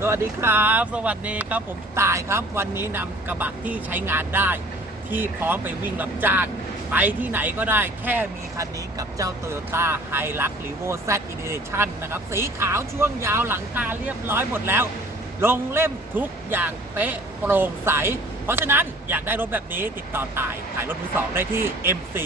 สวัสดีครับ สวัสดีครับผมตายครับ วันนี้นำกระบะที่ใช้งานได้ ที่พร้อมไปวิ่งรับจ้างไปที่ไหนก็ได้แค่มีคันนี้กับเจ้า Toyota h i l u x r e v o Z Edition นะครับ สีขาวช่วงยาวหลังคาเรียบร้อยหมดแล้ว ลงเล่มทุกอย่างเป๊ะโปร่งใส เพราะฉะนั้นอยากได้รถแบบนี้ติดต่อตายขายรถมือสองได้ที่ MC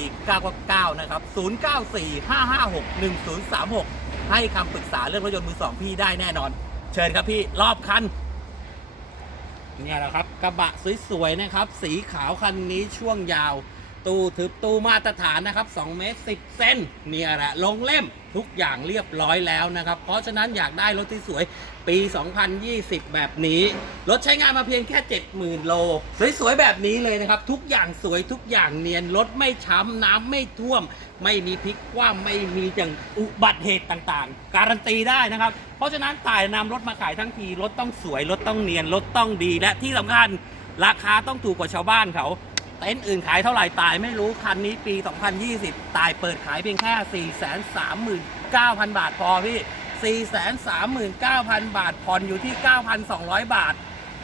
999นะครับ0945561036 ให้คำปรึกษาเรื่องรถยนต์มือสองพี่ได้แน่นอน เชิญครับพี่รอบคันเนี่ยแหละครับ กระบะสวยๆนะครับ สีขาวคันนี้ช่วงยาว ตู้ทึบตู้มาตรฐานนะครับ2เมตร10เซนเนี่ยแหละลงเล่มทุกอย่างเรียบร้อยแล้วนะครับ เพราะฉะนั้นอยากได้รถที่สวยปี 2020 แบบนี้ รถใช้งานมาเพียงแค่ 70,000 โล สวยๆ แบบนี้เลยนะครับ ทุกอย่างสวยทุกอย่างเนียน รถไม่ช้ำ น้ำไม่ท่วม ไม่มีพลิกคว่ำไม่มีอย่างอุบัติเหตุต่างๆ การันตีได้นะครับ เพราะฉะนั้นต่ายนำรถมาขายทั้งที รถต้องสวย รถต้องเนียน รถต้องดี และที่สำคัญราคาต้องถูกกว่าชาวบ้านเขา เต็นท์อื่นขายเท่าไหร่ตายไม่รู้คันนี้ปี 2020 ตายเปิดขายเพียงแค่ 439,000 บาทพอพี่ 439,000 บาทผ่อนอยู่ที่ 9,200 บาท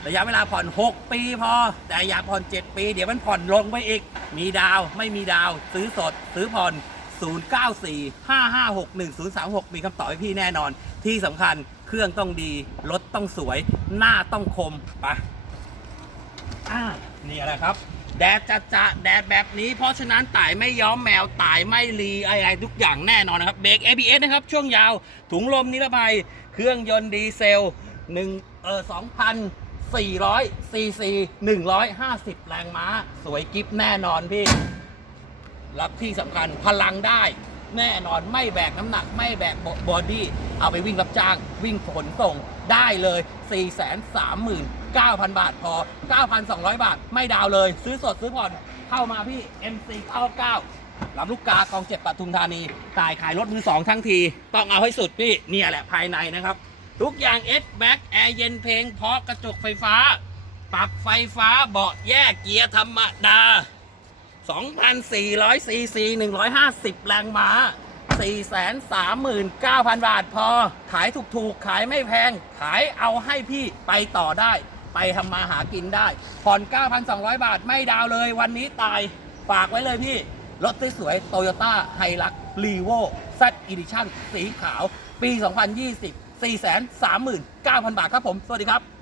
ระยะเวลาผ่อน 6 ปีพอ แต่อย่าผ่อน 7 ปี เดี๋ยวมันผ่อนลงไปอีก มีดาวไม่มีดาว ซื้อสด ซื้อผ่อน 0945561036 มีคำตอบให้พี่แน่นอน ที่สำคัญเครื่องต้องดี รถต้องสวย หน้าต้องคมไปอ่านี่แหละครับ แดดจะจะแดดแบบนี้ เพราะฉะนั้นต่ายไม่ย้อมแมวต่ายไม่รีอะไรทุกอย่างแน่นอนนะครับเบรก ABS นะครับ ช่วงยาวถุงลมนิรภัย เครื่องยนต์ดีเซล1เออ2,400ซีซี150แรงม้า สวยกิฟแน่นอนพี่ รับที่สำคัญพลังได้ แน่นอนไม่แบกน้ำหนัก ไม่แบกบอดี้เอาไปวิ่งรับจ้าง วิ่งขนส่งได้เลย 439,000 บาทพอ 9,200 บาท ไม่ดาวเลย ซื้อสดซื้อผ่อนเข้ามาพี่ MC 99ลำลูกกากองเจ็บปทุมธานีตายขายรถมือสองทั้งที ต้องเอาให้สุดพี่เนี่ยแหละภายในนะครับ ทุกอย่าง S Back แอร์เย็นเพลงเพาะกระจกไฟฟ้า ปรับไฟฟ้าเบาะแยกเกียร์ธรรมดา 2,400ซีซี150 แรงม้า 439,000 บาทพอ ขายถูกๆ ขายไม่แพง ขายเอาให้พี่ไปต่อได้ ไปทำมาหากินได้ ผ่อน 9,200 บาทไม่ดาวเลย วันนี้ตาย ฝากไว้เลยพี่ รถสวยๆ Toyota h i l u x r e v o Z Edition สีขาว ปี 2020 439,000 บาทครับผม สวัสดีครับ